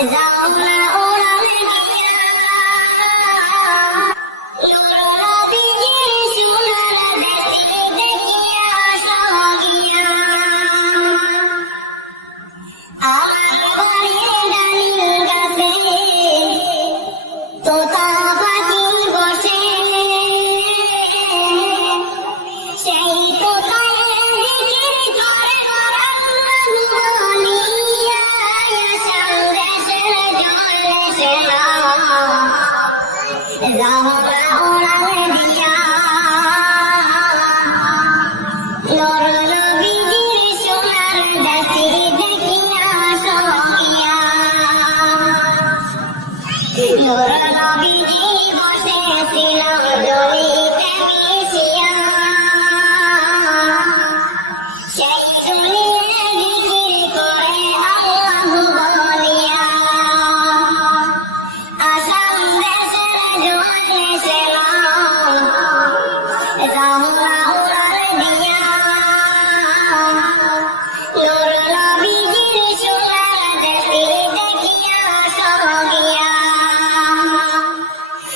is that You're a lovely, you're a lovely, you're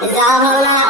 without a lie.